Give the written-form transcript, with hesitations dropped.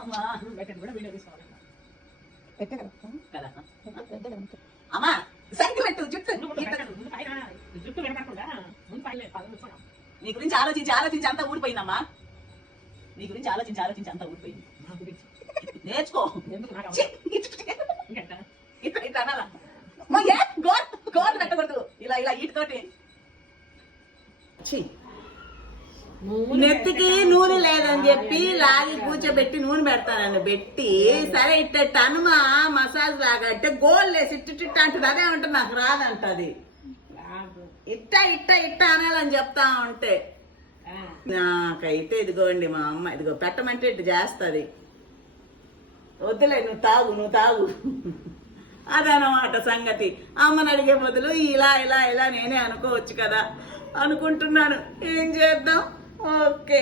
అమ్మా కూడా వీడియో తీసుకోవాలి కదా అమ్మా సెంటిమెంట్ జుట్టు జుట్టు వినపడకుండా ముందు పైలే నీ గురించి ఆలోచించి ఆలోచించి అంతా ఊడిపోయిందమ్మా. నీ గురించి ఆలోచించి ఆలోచించి అంతా ఊడిపోయింది. నేర్చుకో. ఇట్లా అనాలా గోర్లు పెట్టకూడదు. ఇలా ఇలా వీటితోటి నెత్తికి నూనె లేదని చెప్పి లాగి కూర్చోబెట్టి నూనె పెడతానని పెట్టి సరే ఇట్ట అనుమా మసాజ్ లాగా అంటే గోల్ లేసి ఇట్ట అంటది. అదే ఉంటుంది నాకు రాదంటది. ఇట్ట ఇట్ట ఇట్ట అనాలని చెప్తా ఉంటే నాకైతే ఇదిగోండి మా అమ్మ ఇదిగో పెట్టమంటే ఇట్టు చేస్తుంది. వద్దులే నువ్వు తాగు అదనమాట సంగతి. అమ్మని అడిగే బదులు ఇలా ఇలా ఇలా నేనే అనుకోవచ్చు కదా అనుకుంటున్నాను. ఏం చేద్దాం. ఓకే.